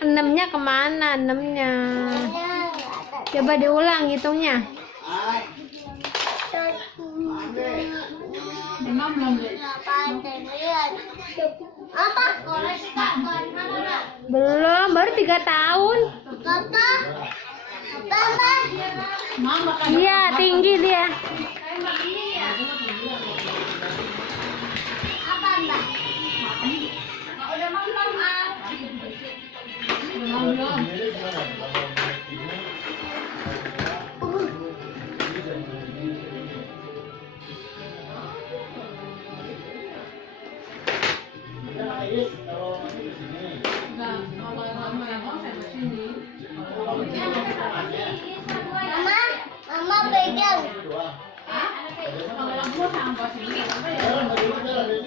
Enamnya kemana? Enamnya. Coba diulang hitungnya. Belum, baru 3 tahun. Iya, tinggi dia. Yes.